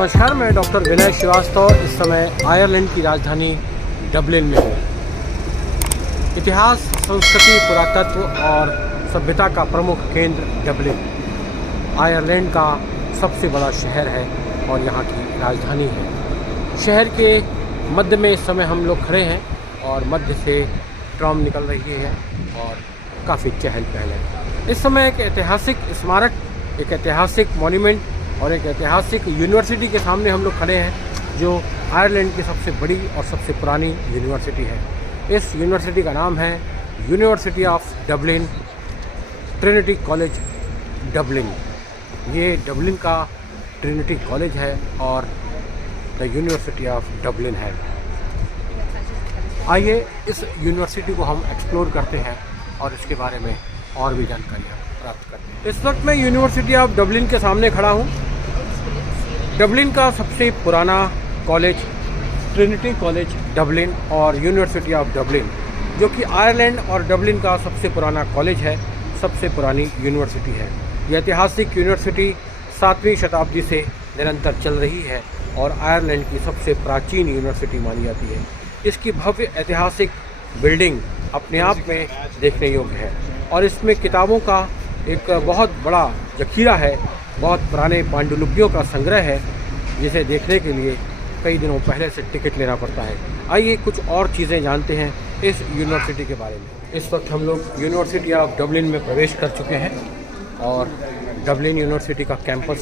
नमस्कार, मैं डॉक्टर विनय श्रीवास्तव इस समय आयरलैंड की राजधानी डबलिन में हूँ। इतिहास, संस्कृति, पुरातत्व और सभ्यता का प्रमुख केंद्र डबलिन आयरलैंड का सबसे बड़ा शहर है और यहाँ की राजधानी है। शहर के मध्य में इस समय हम लोग खड़े हैं और मध्य से ट्राम निकल रही है और काफ़ी चहल पहल है। इस समय एक ऐतिहासिक स्मारक, एक ऐतिहासिक मॉन्यूमेंट और एक ऐतिहासिक यूनिवर्सिटी के सामने हम लोग खड़े हैं, जो आयरलैंड की सबसे बड़ी और सबसे पुरानी यूनिवर्सिटी है। इस यूनिवर्सिटी का नाम है university of Dublin, Trinity college Dublin. ये डबलिन का ट्रिनिटी कॉलेज है और द यूनिवर्सिटी ऑफ डबलिन है। आइए इस यूनिवर्सिटी को हम एक्सप्लोर करते हैं और इसके बारे में और भी जानकारियाँ प्राप्त करते हैं। इस वक्त मैं यूनिवर्सिटी ऑफ डबलिन के सामने खड़ा हूँ। डबलिन का सबसे पुराना कॉलेज ट्रिनिटी कॉलेज डबलिन और यूनिवर्सिटी ऑफ डबलिन, जो कि आयरलैंड और डबलिन का सबसे पुराना कॉलेज है, सबसे पुरानी यूनिवर्सिटी है। यह ऐतिहासिक यूनिवर्सिटी 7वीं शताब्दी से निरंतर चल रही है और आयरलैंड की सबसे प्राचीन यूनिवर्सिटी मानी जाती है। इसकी भव्य ऐतिहासिक बिल्डिंग अपने आप में देखने योग्य है और इसमें किताबों का एक बहुत बड़ा जखीरा है, बहुत पुराने पांडुलिपियों का संग्रह है, जिसे देखने के लिए कई दिनों पहले से टिकट लेना पड़ता है। आइए कुछ और चीज़ें जानते हैं इस यूनिवर्सिटी के बारे में। इस वक्त हम लोग यूनिवर्सिटी ऑफ डबलिन में प्रवेश कर चुके हैं और डबलिन यूनिवर्सिटी का कैंपस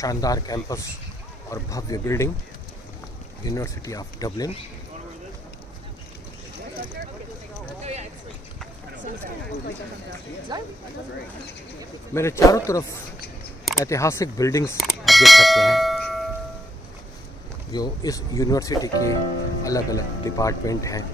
शानदार कैंपस और भव्य बिल्डिंग यूनिवर्सिटी ऑफ डबलिन। मेरे चारों तरफ ऐतिहासिक बिल्डिंग्स आप देख सकते हैं, जो इस यूनिवर्सिटी के अलग अलग डिपार्टमेंट हैं।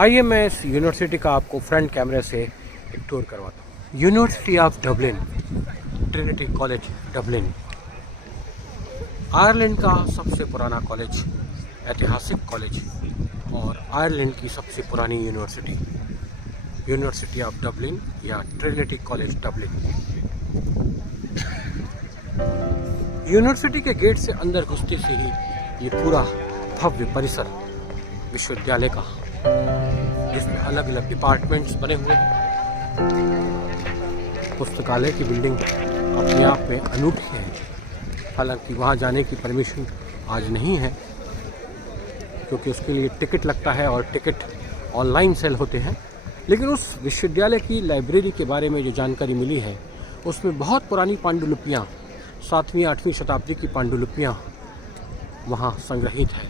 आइए मैं इस यूनिवर्सिटी का आपको फ्रंट कैमरे से एक टूर करवाता हूँ। University of Dublin, Trinity college Dublin, Ireland का सबसे पुराना कॉलेज, ऐतिहासिक कॉलेज और आयरलैंड की सबसे पुरानी यूनिवर्सिटी, यूनिवर्सिटी ऑफ डबलिन या ट्रिनिटी कॉलेज डबलिन। यूनिवर्सिटी के गेट से अंदर घुसते से ही ये पूरा भव्य परिसर विश्वविद्यालय का, जिसमें अलग अलग डिपार्टमेंट्स बने हुए हैं। पुस्तकालय की बिल्डिंग अपने आप में अनूठी है। हालांकि वहाँ जाने की परमिशन आज नहीं है, क्योंकि उसके लिए टिकट लगता है और टिकट ऑनलाइन सेल होते हैं। लेकिन उस विश्वविद्यालय की लाइब्रेरी के बारे में जो जानकारी मिली है, उसमें बहुत पुरानी पांडुलिपियाँ, 7वीं 8वीं शताब्दी की पांडुलिपियाँ वहाँ संग्रहित है।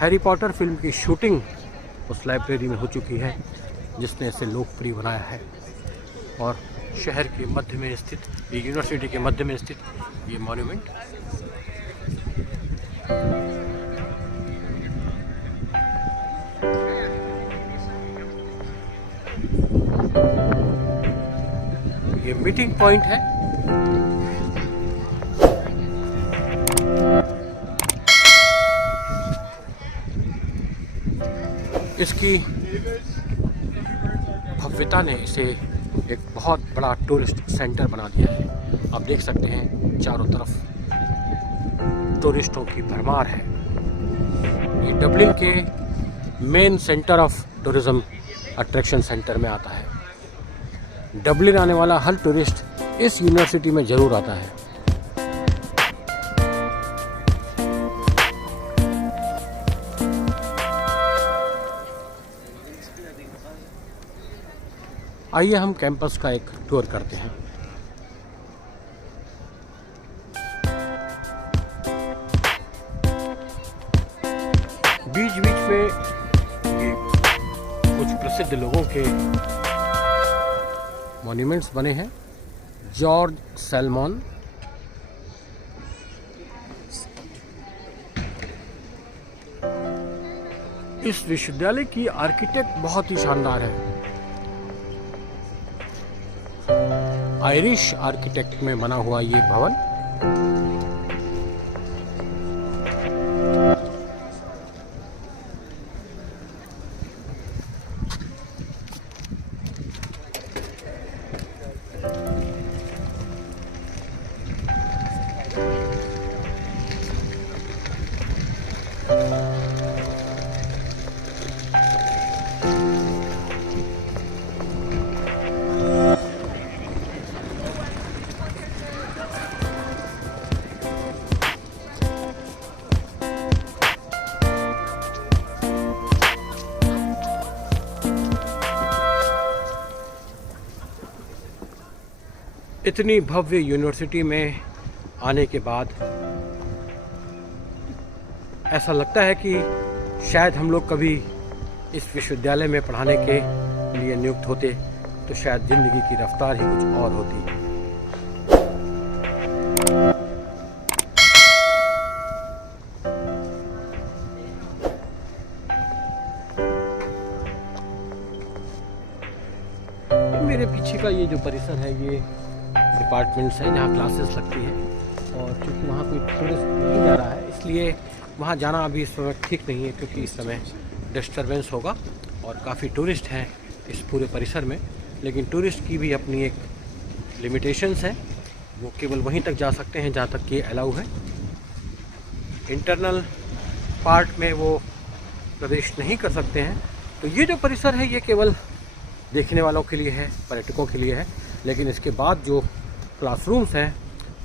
हैरी पॉटर फिल्म की शूटिंग उस लाइब्रेरी में हो चुकी है, जिसने इसे लोकप्रिय बनाया है। और शहर के मध्य में स्थित, ये यूनिवर्सिटी के मध्य में स्थित ये मॉन्यूमेंट ये मीटिंग पॉइंट है। इसकी भव्यता ने इसे एक बहुत बड़ा टूरिस्ट सेंटर बना दिया है। आप देख सकते हैं चारों तरफ टूरिस्टों की भरमार है। ये डबलिन के main centre of tourism attraction centre में आता है। डबलिन आने वाला हर टूरिस्ट इस यूनिवर्सिटी में ज़रूर आता है। आइए हम कैंपस का एक टूर करते हैं। बीच बीच में ये कुछ प्रसिद्ध लोगों के मॉन्यूमेंट्स बने हैं। जॉर्ज सैलमन, इस विश्वविद्यालय की आर्किटेक्ट बहुत ही शानदार है। आयरिश आर्किटेक्ट में बना हुआ ये भवन इतनी भव्य यूनिवर्सिटी में आने के बाद ऐसा लगता है कि शायद हम लोग कभी इस विश्वविद्यालय में पढ़ाने के लिए नियुक्त होते तो शायद ज़िंदगी की रफ्तार ही कुछ और होती। मेरे पीछे का ये जो परिसर है ये डिपार्टमेंट्स है जहाँ क्लासेस लगती है, और क्योंकि वहाँ कोई टूरिस्ट नहीं जा रहा है इसलिए वहाँ जाना अभी इस समय ठीक नहीं है, क्योंकि इस समय डिस्टरबेंस होगा और काफ़ी टूरिस्ट हैं इस पूरे परिसर में। लेकिन टूरिस्ट की भी अपनी एक लिमिटेशंस है, वो केवल वहीं तक जा सकते हैं जहाँ तक कि अलाउ है। इंटरनल पार्ट में वो प्रवेश नहीं कर सकते हैं। तो ये जो परिसर है ये केवल देखने वालों के लिए है, पर्यटकों के लिए है। लेकिन इसके बाद जो क्लासरूम्स हैं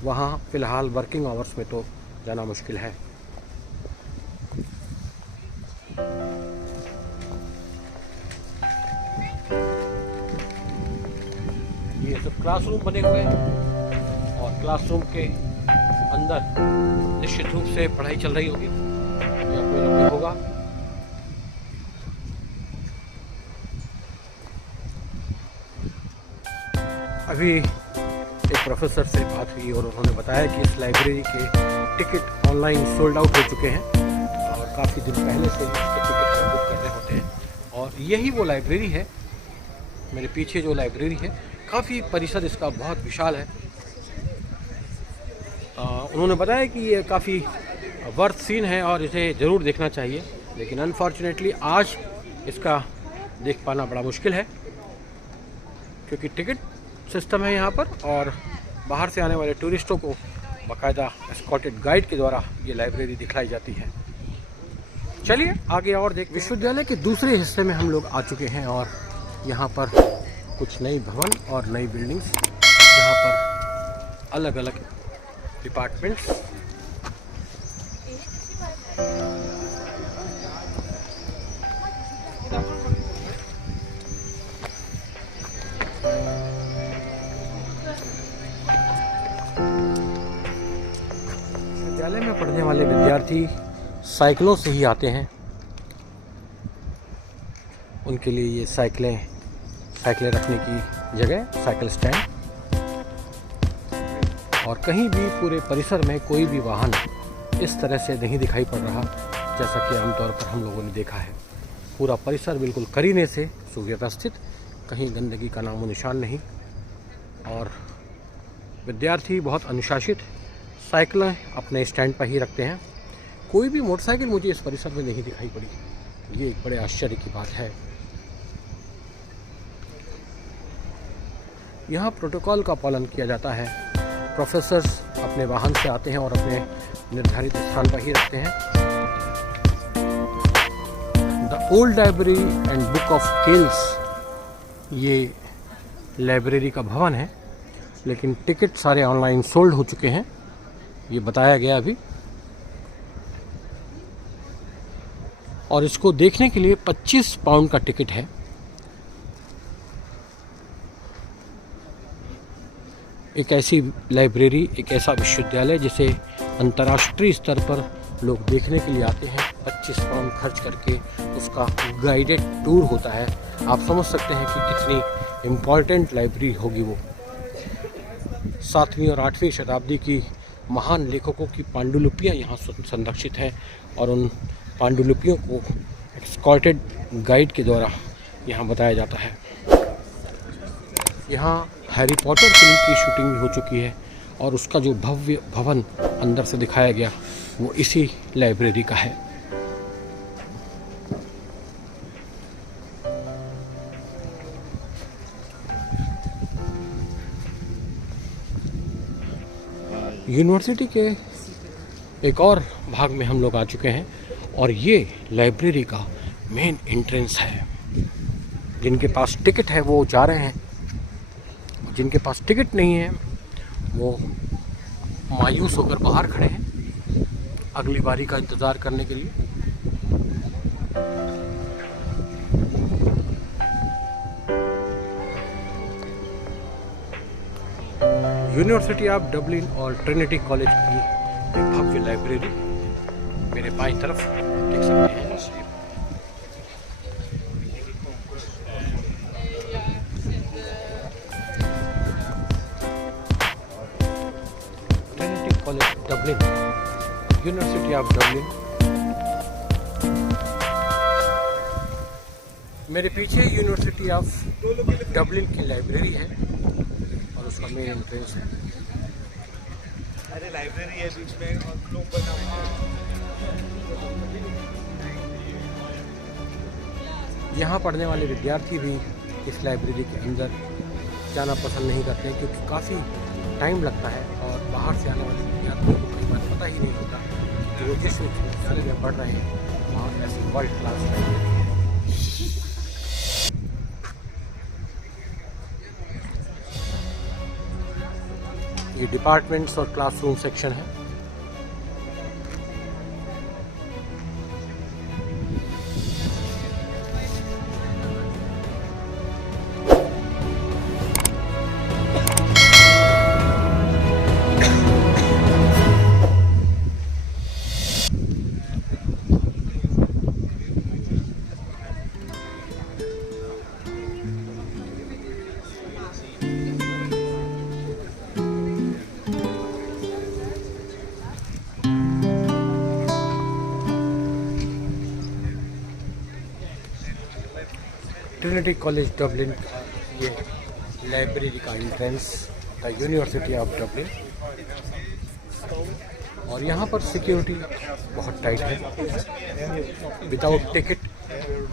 वहाँ फ़िलहाल वर्किंग आवर्स में तो जाना मुश्किल है। ये सब क्लासरूम बने हुए हैं और क्लासरूम के अंदर निश्चित रूप से पढ़ाई चल रही होगी या कोई ना कोई होगा। अभी एक प्रोफेसर से बात हुई और उन्होंने बताया कि इस लाइब्रेरी के टिकट ऑनलाइन सोल्ड आउट हो चुके हैं और काफ़ी दिन पहले से इसके टिकट बुक करने होते हैं। और यही वो लाइब्रेरी है, मेरे पीछे जो लाइब्रेरी है, काफ़ी परिसर इसका बहुत विशाल है। उन्होंने बताया कि ये काफ़ी वर्थ सीन है और इसे ज़रूर देखना चाहिए, लेकिन अनफॉर्चुनेटली आज इसका देख पाना बड़ा मुश्किल है क्योंकि टिकट सिस्टम है यहाँ पर और बाहर से आने वाले टूरिस्टों को बाकायदा एस्कॉर्टेड गाइड के द्वारा ये लाइब्रेरी दिखलाई जाती है। चलिए आगे और देख। विश्वविद्यालय के दूसरे हिस्से में हम लोग आ चुके हैं और यहाँ पर कुछ नई भवन और नई बिल्डिंग्स, जहाँ पर अलग अलग डिपार्टमेंट्स विद्यालय में पढ़ने वाले विद्यार्थी साइकिलों से ही आते हैं। उनके लिए ये साइकिलें रखने की जगह, साइकिल स्टैंड, और कहीं भी पूरे परिसर में कोई भी वाहन इस तरह से नहीं दिखाई पड़ रहा जैसा कि आमतौर पर हम लोगों ने देखा है। पूरा परिसर बिल्कुल करीने से सुव्यवस्थित, कहीं गंदगी का नामो निशान नहीं, और विद्यार्थी बहुत अनुशासित साइकिलें अपने स्टैंड पर ही रखते हैं। कोई भी मोटरसाइकिल मुझे इस परिसर में नहीं दिखाई पड़ी, ये एक बड़े आश्चर्य की बात है। यहाँ प्रोटोकॉल का पालन किया जाता है। प्रोफेसर्स अपने वाहन से आते हैं और अपने निर्धारित स्थान पर ही रखते हैं। The old library and book of tales ये लाइब्रेरी का भवन है, लेकिन टिकट सारे ऑनलाइन सोल्ड हो चुके हैं, ये बताया गया अभी। और इसको देखने के लिए 25 पाउंड का टिकट है। एक ऐसी लाइब्रेरी, एक ऐसा विश्वविद्यालय जिसे अंतर्राष्ट्रीय स्तर पर लोग देखने के लिए आते हैं, 25 पाउंड खर्च करके उसका गाइडेड टूर होता है। आप समझ सकते हैं कि कितनी इम्पॉर्टेंट लाइब्रेरी होगी वो। 7वीं और 8वीं शताब्दी की महान लेखकों की पांडुलिपियाँ यहाँ संरक्षित हैं और उन पांडुलिपियों को एस्कॉर्टेड गाइड के द्वारा यहाँ बताया जाता है। यहाँ हैरी पॉटर फिल्म की शूटिंग हो चुकी है और उसका जो भव्य भवन अंदर से दिखाया गया वो इसी लाइब्रेरी का है। यूनिवर्सिटी के एक और भाग में हम लोग आ चुके हैं और ये लाइब्रेरी का मेन एंट्रेंस है। जिनके पास टिकट है वो जा रहे हैं, जिनके पास टिकट नहीं है वो मायूस होकर बाहर खड़े हैं अगली बारी का इंतज़ार करने के लिए। यूनिवर्सिटी ऑफ डबलिन और ट्रिनिटी कॉलेज की एक भव्य लाइब्रेरी मेरे बाईं तरफ देख सकते हैं। Trinity college Dublin, university of Dublin. मेरे पीछे यूनिवर्सिटी ऑफ डबलिन की लाइब्रेरी है और उसका मेन एंट्रेंस है। अरे लाइब्रेरी है बीच में और लोग बना हुआ है। यहाँ पढ़ने वाले विद्यार्थी भी इस लाइब्रेरी के अंदर जाना पसंद नहीं करते हैं क्योंकि काफ़ी टाइम लगता है और बाहर से आने वाले विद्यार्थियों को कई बार पता ही नहीं होता कि वो जिस विद्यालय में पढ़ रहे हैं वहाँ ऐसी वर्ल्ड क्लास लाइब्रेरी है। ये डिपार्टमेंट्स और क्लासरूम सेक्शन है। ट्रिनिटी कॉलेज डबलिन का ये लाइब्रेरी का entrance the university of Dublin. और यहाँ पर सिक्योरिटी बहुत टाइट है। विदाउट टिकट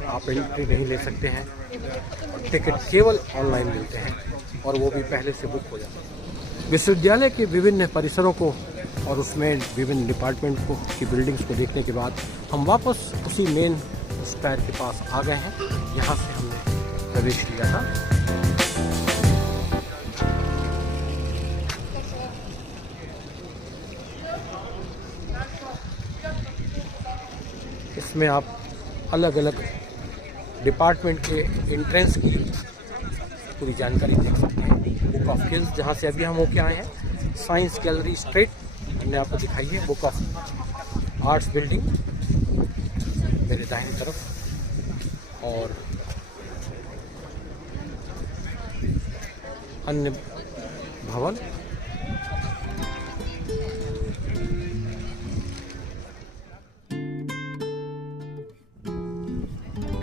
आप एंट्री नहीं ले सकते हैं और टिकट केवल ऑनलाइन मिलते हैं और वो भी पहले से बुक हो जाता है। विश्वविद्यालय के विभिन्न परिसरों को और उसमें विभिन्न डिपार्टमेंट को की बिल्डिंग्स को देखने के बाद हम वापस उसी मेन स्क्वायर के पास आ गए हैं। यहाँ से हमने प्रवेश लिया था। इसमें आप अलग अलग डिपार्टमेंट के एंट्रेंस की पूरी जानकारी देख सकते हैं। बुक ऑफ किल्स जहाँ से अभी हम होके आए हैं, साइंस गैलरी स्ट्रेट हमने आपको दिखाई है, बुक ऑफ आर्ट्स बिल्डिंग मेरे दाहिनी तरफ और अन्य भवन।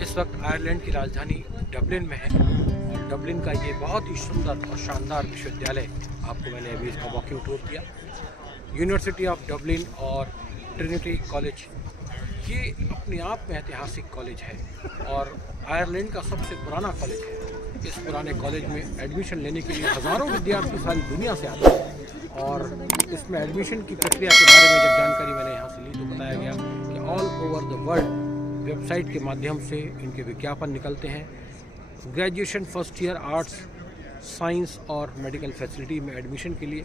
इस वक्त आयरलैंड की राजधानी डबलिन में है और डबलिन का ये बहुत ही सुंदर और शानदार विश्वविद्यालय आपको मैंने अभी इसका वॉकिंग टूर दिया। यूनिवर्सिटी ऑफ डबलिन और ट्रिनिटी कॉलेज ये अपने आप में ऐतिहासिक कॉलेज है और आयरलैंड का सबसे पुराना कॉलेज है। इस पुराने कॉलेज में एडमिशन लेने के लिए हज़ारों विद्यार्थी सारी दुनिया से आते हैं और इसमें एडमिशन की प्रक्रिया के बारे में जब जानकारी मैंने यहाँ से ली तो बताया गया कि all over the world website के माध्यम से इनके विज्ञापन निकलते हैं। Graduation first year arts, science और मेडिकल फैसिलिटी में एडमिशन के लिए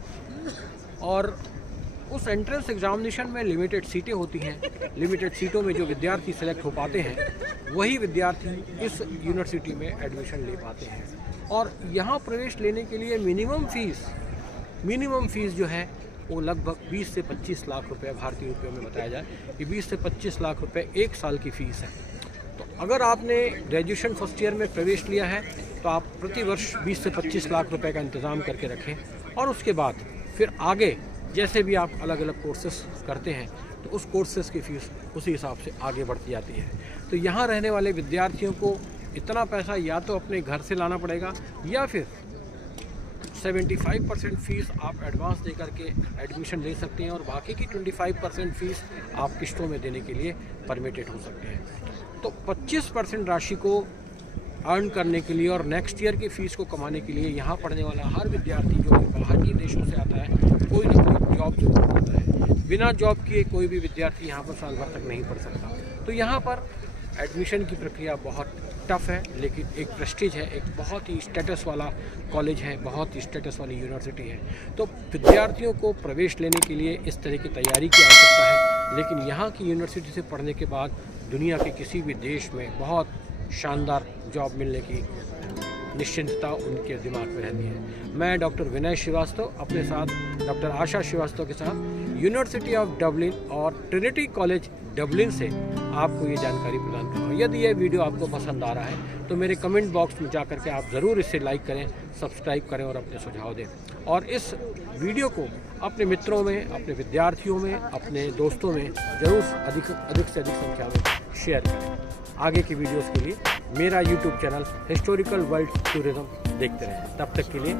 और उस एंट्रेंस एग्जामिनेशन में लिमिटेड सीटें होती हैं। लिमिटेड सीटों में जो विद्यार्थी सेलेक्ट हो पाते हैं वही विद्यार्थी इस यूनिवर्सिटी में एडमिशन ले पाते हैं। और यहाँ प्रवेश लेने के लिए मिनिमम फ़ीस जो है वो लगभग 20 से 25 लाख रुपए भारतीय रुपयों में बताया जाए कि 20 से 25 लाख रुपए एक साल की फ़ीस है। तो अगर आपने ग्रेजुएशन फर्स्ट ईयर में प्रवेश लिया है तो आप प्रति वर्ष 20 से 25 लाख रुपए का इंतज़ाम करके रखें और उसके बाद फिर आगे जैसे भी आप अलग अलग कोर्सेस करते हैं तो उस कोर्सेज़ की फ़ीस उसी हिसाब से आगे बढ़ती जाती है। तो यहाँ रहने वाले विद्यार्थियों को इतना पैसा या तो अपने घर से लाना पड़ेगा या फिर 75% फ़ीस आप एडवांस दे करके एडमिशन ले सकते हैं और बाकी की 25% फ़ीस आप किस्तों में देने के लिए परमिटेड हो सकते हैं। तो 25% राशि को अर्न करने के लिए और नेक्स्ट ईयर की फ़ीस को कमाने के लिए यहाँ पढ़ने वाला हर विद्यार्थी जो बाहर के देशों से आता है कोई ना कोई जॉब जरूर करता है। बिना जॉब किए कोई भी विद्यार्थी यहाँ पर साल भर तक नहीं पढ़ सकता। तो यहाँ पर एडमिशन की प्रक्रिया बहुत टफ है, लेकिन एक प्रेस्टीज है, एक बहुत ही स्टेटस वाला कॉलेज है, बहुत ही स्टेटस वाली यूनिवर्सिटी है। तो विद्यार्थियों को प्रवेश लेने के लिए इस तरह की तैयारी की आवश्यकता है, लेकिन यहाँ की यूनिवर्सिटी से पढ़ने के बाद दुनिया के किसी भी देश में बहुत शानदार जॉब मिलने की निश्चिंतता उनके दिमाग में रहती है। मैं डॉक्टर विनय श्रीवास्तव अपने साथ डॉक्टर आशा श्रीवास्तव के साथ यूनिवर्सिटी ऑफ डबलिन और ट्रिनिटी कॉलेज डबलिन से आपको ये जानकारी प्रदान कर रहा हूँ। यदि ये वीडियो आपको पसंद आ रहा है तो मेरे कमेंट बॉक्स में जा करके आप ज़रूर इसे लाइक करें, सब्सक्राइब करें और अपने सुझाव दें। और इस वीडियो को अपने मित्रों में, अपने विद्यार्थियों में, अपने दोस्तों में ज़रूर अधिक से अधिक संख्या में शेयर करें। आगे की वीडियोस के लिए मेरा YouTube channel historical world tourism देखते रहें। तब तक के लिए